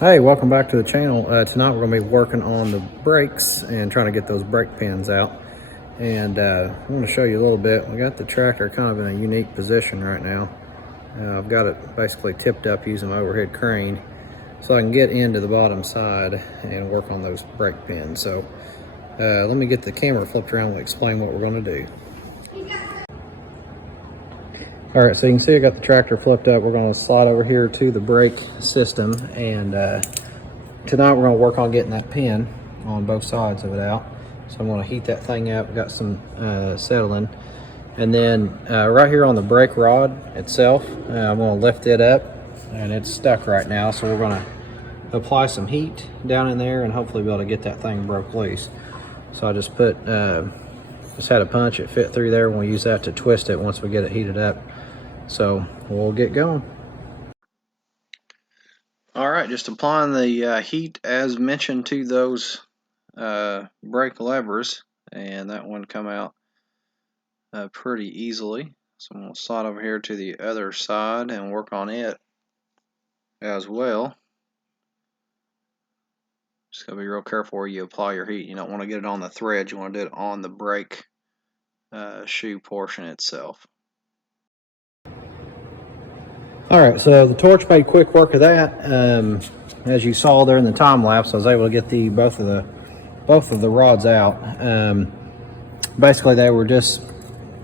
Hey, welcome back to the channel. Tonight we're going to be working on the brakes and trying to get those brake pins out. And I'm going to show you a little bit. We got the tractor kind of in a unique position right now. I've got it basically tipped up using my overhead crane so I can get into the bottom side and work on those brake pins. So let me get the camera flipped around and explain what we're going to do. All right, so you can see I got the tractor flipped up. We're going to slide over here to the brake system, and tonight we're going to work on getting that pin on both sides of it out. So I'm going to heat that thing up, got some settling. And then right here on the brake rod itself, I'm going to lift it up, and it's stuck right now. So we're going to apply some heat down in there and hopefully be able to get that thing broke loose. So I just had a punch, it fit through there. We'll use that to twist it once we get it heated up. So we'll get going. All right, just applying the heat as mentioned to those brake levers, and that one come out pretty easily. So I'm going to slide over here to the other side and work on it as well. Just gotta be real careful where you apply your heat. You don't want to get it on the thread, you want to do it on the brake shoe portion itself. Alright, so the torch made quick work of that. As you saw there in the time lapse, I was able to get both of the rods out. Basically they were just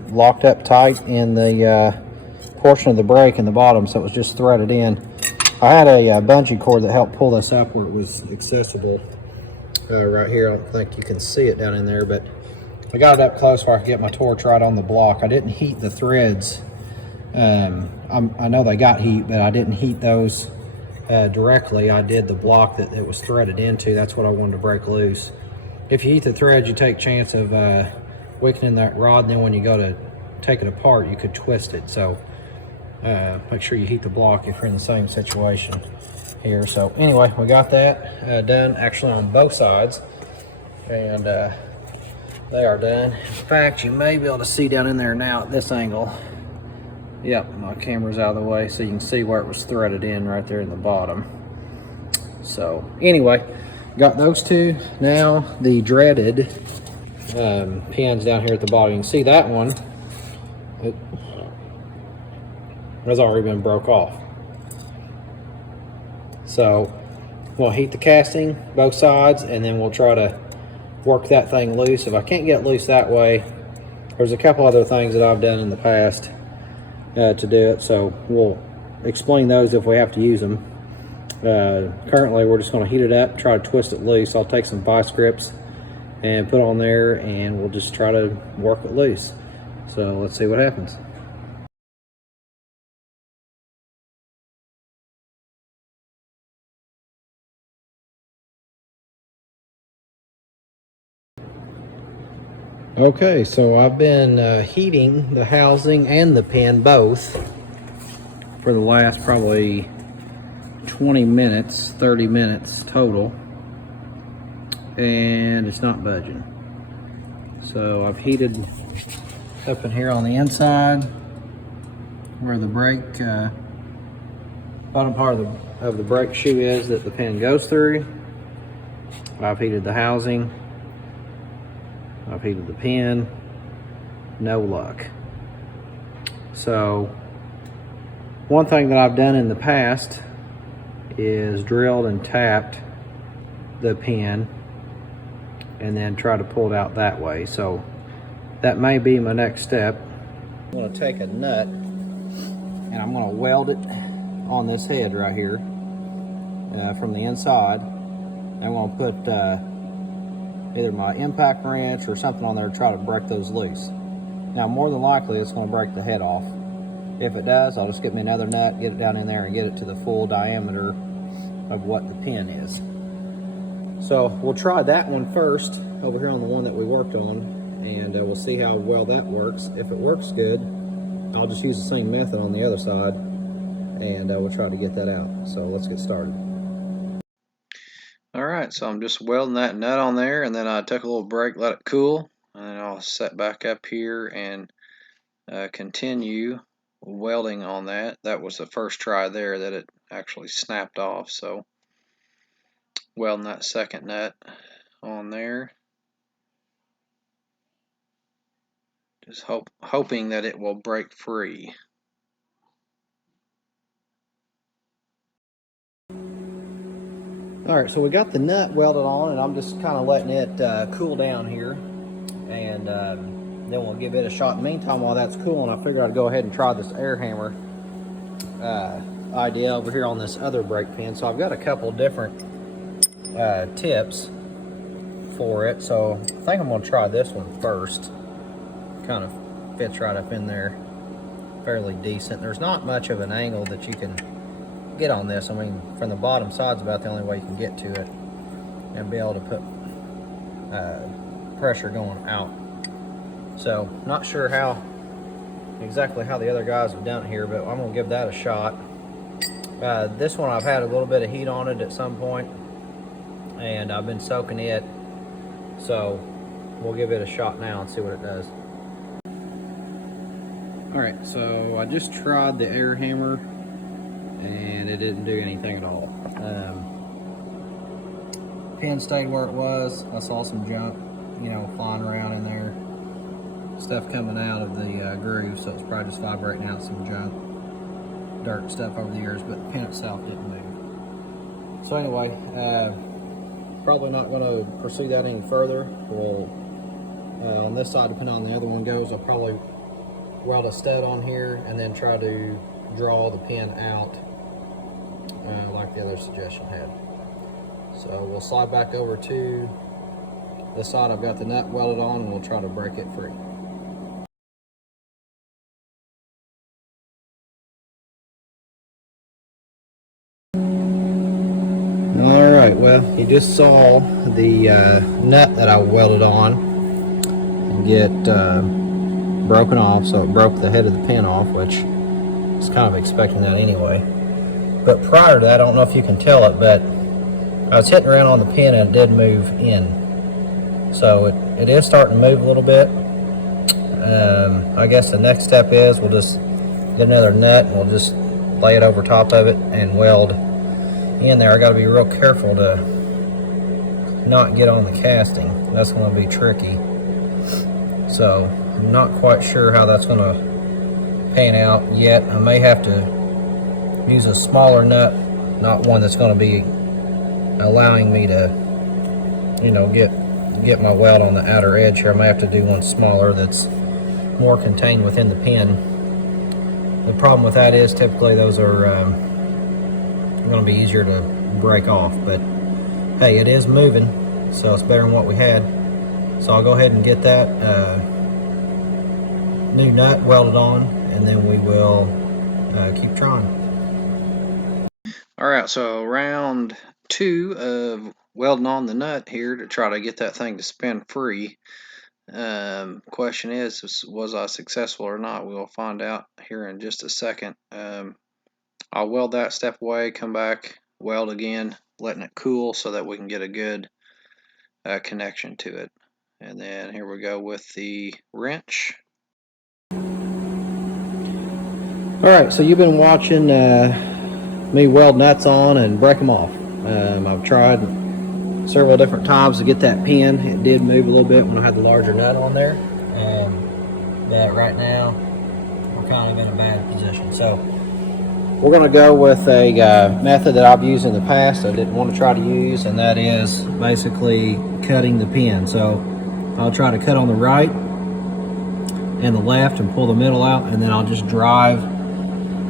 locked up tight in the portion of the brake in the bottom, so it was just threaded in. I had a bungee cord that helped pull this up where it was accessible right here. I don't think you can see it down in there, but I got it up close where I could get my torch right on the block. I didn't heat the threads. I know they got heat, but I didn't heat those directly. I did the block that it was threaded into. That's what I wanted to break loose. If you heat the threads, you take a chance of weakening that rod, and then when you go to take it apart, you could twist it. So make sure you heat the block if you're in the same situation here. So anyway, we got that done actually on both sides, and they are done. In fact, you may be able to see down in there now at this angle. Yep, my camera's out of the way so you can see where it was threaded in right there in the bottom. So anyway, got those two. Now the dreaded pins down here at the bottom. You can see that one, it has already been broke off. So we'll heat the casting both sides, and then we'll try to work that thing loose. If I can't get loose that way, there's a couple other things that I've done in the past to do it, so we'll explain those if we have to use them. Currently we're just going to heat it up, try to twist it loose. I'll take some vice grips and put on there, and we'll just try to work it loose. So let's see what happens. Okay, so I've been heating the housing and the pin both for the last probably 20 minutes, 30 minutes total, and it's not budging. So I've heated up in here on the inside where the brake bottom part of the brake shoe is that the pin goes through. I've heated the housing, I've heated the pin, no luck. So one thing that I've done in the past is drilled and tapped the pin and then try to pull it out that way. So that may be my next step. I'm going to take a nut and I'm going to weld it on this head right here from the inside. And I'm going to put either my impact wrench or something on there to try to break those loose. Now more than likely it's going to break the head off. If it does, I'll just get me another nut, get it down in there and get it to the full diameter of what the pin is. So we'll try that one first over here on the one that we worked on, and we'll see how well that works. If it works good, I'll just use the same method on the other side, and we'll try to get that out. So let's get started. Alright, so I'm just welding that nut on there, and then I took a little break, let it cool, and then I'll set back up here and continue welding on that. That was the first try there that it actually snapped off. So welding that second nut on there. Just hoping that it will break free. Alright, so we got the nut welded on, and I'm just kind of letting it cool down here, and then we'll give it a shot. In the meantime, while that's cooling, I figured I'd go ahead and try this air hammer idea over here on this other brake pin. So I've got a couple different tips for it, so I think I'm going to try this one first. Kind of fits right up in there fairly decent. There's not much of an angle that you can get on this. I mean, from the bottom side's about the only way you can get to it and be able to put pressure going out. So not sure exactly how the other guys have done it here, but I'm gonna give that a shot. This one I've had a little bit of heat on it at some point, and I've been soaking it, so we'll give it a shot now and see what it does. Alright, so I just tried the air hammer and it didn't do anything at all. Pin stayed where it was. I saw some junk, flying around in there. Stuff coming out of the groove, so it's probably just vibrating out some junk, dirt stuff over the years, but the pin itself didn't move. So anyway, probably not going to pursue that any further. We'll, on this side, depending on the other one goes, I'll probably weld a stud on here and then try to draw the pin out like the other suggestion had. So we'll slide back over to the side I've got the nut welded on, and we'll try to break it free. Alright, well, you just saw the nut that I welded on get broken off, so it broke the head of the pin off, which I was kind of expecting that anyway. But prior to that, I don't know if you can tell it, but I was hitting around on the pin and it did move in. So it is starting to move a little bit. I guess the next step is we'll just get another nut and we'll just lay it over top of it and weld in there. I got to be real careful to not get on the casting. That's going to be tricky. So I'm not quite sure how that's going to pan out yet. I may have to use a smaller nut, not one that's going to be allowing me to, get my weld on the outer edge here. I may have to do one smaller that's more contained within the pin. The problem with that is typically those are going to be easier to break off, but hey, it is moving, so it's better than what we had. So I'll go ahead and get that new nut welded on, and then we will keep trying. Alright, so round 2 of welding on the nut here to try to get that thing to spin free. Question is, was I successful or not? We'll find out here in just a second. I'll weld that step away, come back, weld again, letting it cool so that we can get a good connection to it. And then here we go with the wrench. Alright, so you've been watching me weld nuts on and break them off. I've tried several different times to get that pin. It did move a little bit when I had the larger nut on there. But right now, we're kind of in a bad position. So we're going to go with a method that I've used in the past I didn't want to try to use, and that is basically cutting the pin. So I'll try to cut on the right and the left and pull the middle out, and then I'll just drive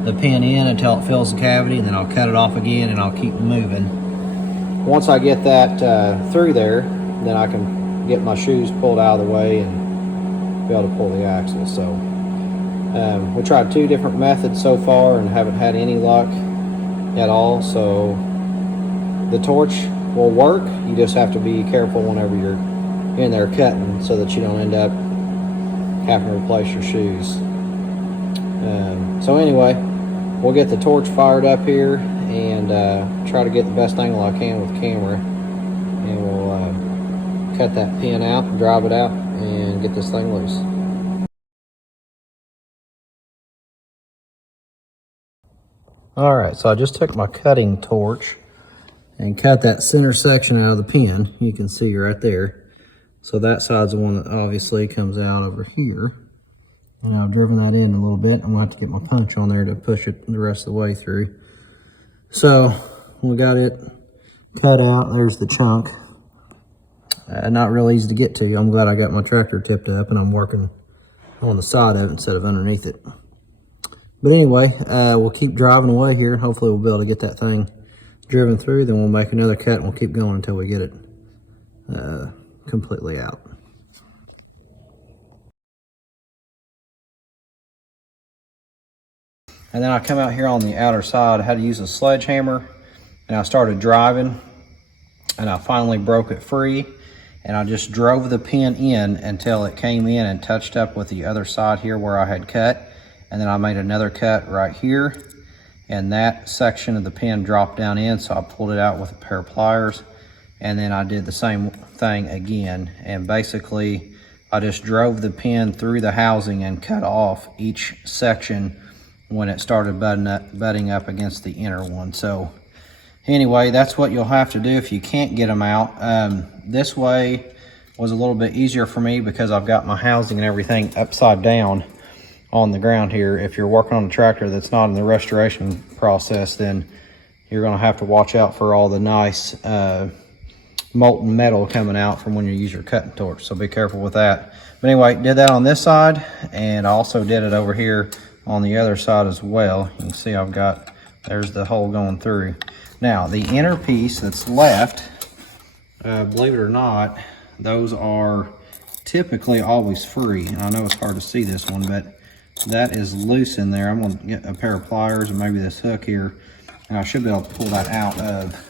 the pin in until it fills the cavity, and then I'll cut it off again and I'll keep moving. Once I get that through there, then I can get my shoes pulled out of the way and be able to pull the axle. So we tried 2 different methods so far and haven't had any luck at all. So the torch will work. You just have to be careful whenever you're in there cutting so that you don't end up having to replace your shoes. So anyway, we'll get the torch fired up here and try to get the best angle I can with the camera, and we'll cut that pin out, drive it out, and get this thing loose. Alright, so I just took my cutting torch and cut that center section out of the pin. You can see right there. So that side's the one that obviously comes out over here. And I've driven that in a little bit. I'm gonna have to get my punch on there to push it the rest of the way through. So we got it cut out. There's the chunk. Not real easy to get to. I'm glad I got my tractor tipped up and I'm working on the side of it instead of underneath it. But anyway, we'll keep driving away here. Hopefully we'll be able to get that thing driven through. Then we'll make another cut and we'll keep going until we get it completely out. And then I come out here on the outer side. I had to use a sledgehammer, and I started driving, and I finally broke it free, and I just drove the pin in until it came in and touched up with the other side here where I had cut. And then I made another cut right here, and that section of the pin dropped down in, so I pulled it out with a pair of pliers, and then I did the same thing again. And basically I just drove the pin through the housing and cut off each section when it started butting up against the inner one. So anyway, that's what you'll have to do if you can't get them out. This way was a little bit easier for me because I've got my housing and everything upside down on the ground here. If you're working on a tractor that's not in the restoration process, then you're going to have to watch out for all the nice molten metal coming out from when you use your cutting torch, so be careful with that. But anyway, did that on this side, and I also did it over here on the other side as well. You can see there's the hole going through. Now the inner piece that's left, believe it or not, those are typically always free. And I know it's hard to see this one, but that is loose in there. I'm going to get a pair of pliers and maybe this hook here, and I should be able to pull that out of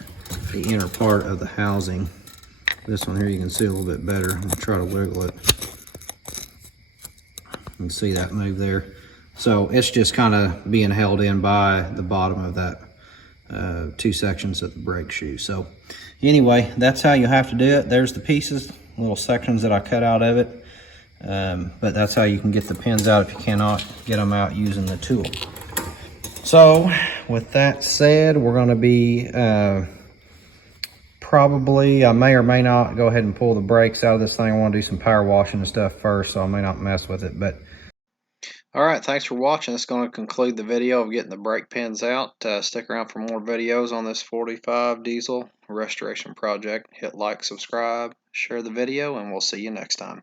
the inner part of the housing. This one here you can see a little bit better. I'm going to try to wiggle it. You can see that move there. So it's just kind of being held in by the bottom of that two sections of the brake shoe. So anyway, that's how you have to do it. There's the pieces, little sections that I cut out of it. But that's how you can get the pins out if you cannot get them out using the tool. So with that said, we're going to be probably, I may or may not go ahead and pull the brakes out of this thing. I want to do some power washing and stuff first, so I may not mess with it. But all right, thanks for watching. That's going to conclude the video of getting the brake pins out. Stick around for more videos on this 45 diesel restoration project. Hit like, subscribe, share the video, and we'll see you next time.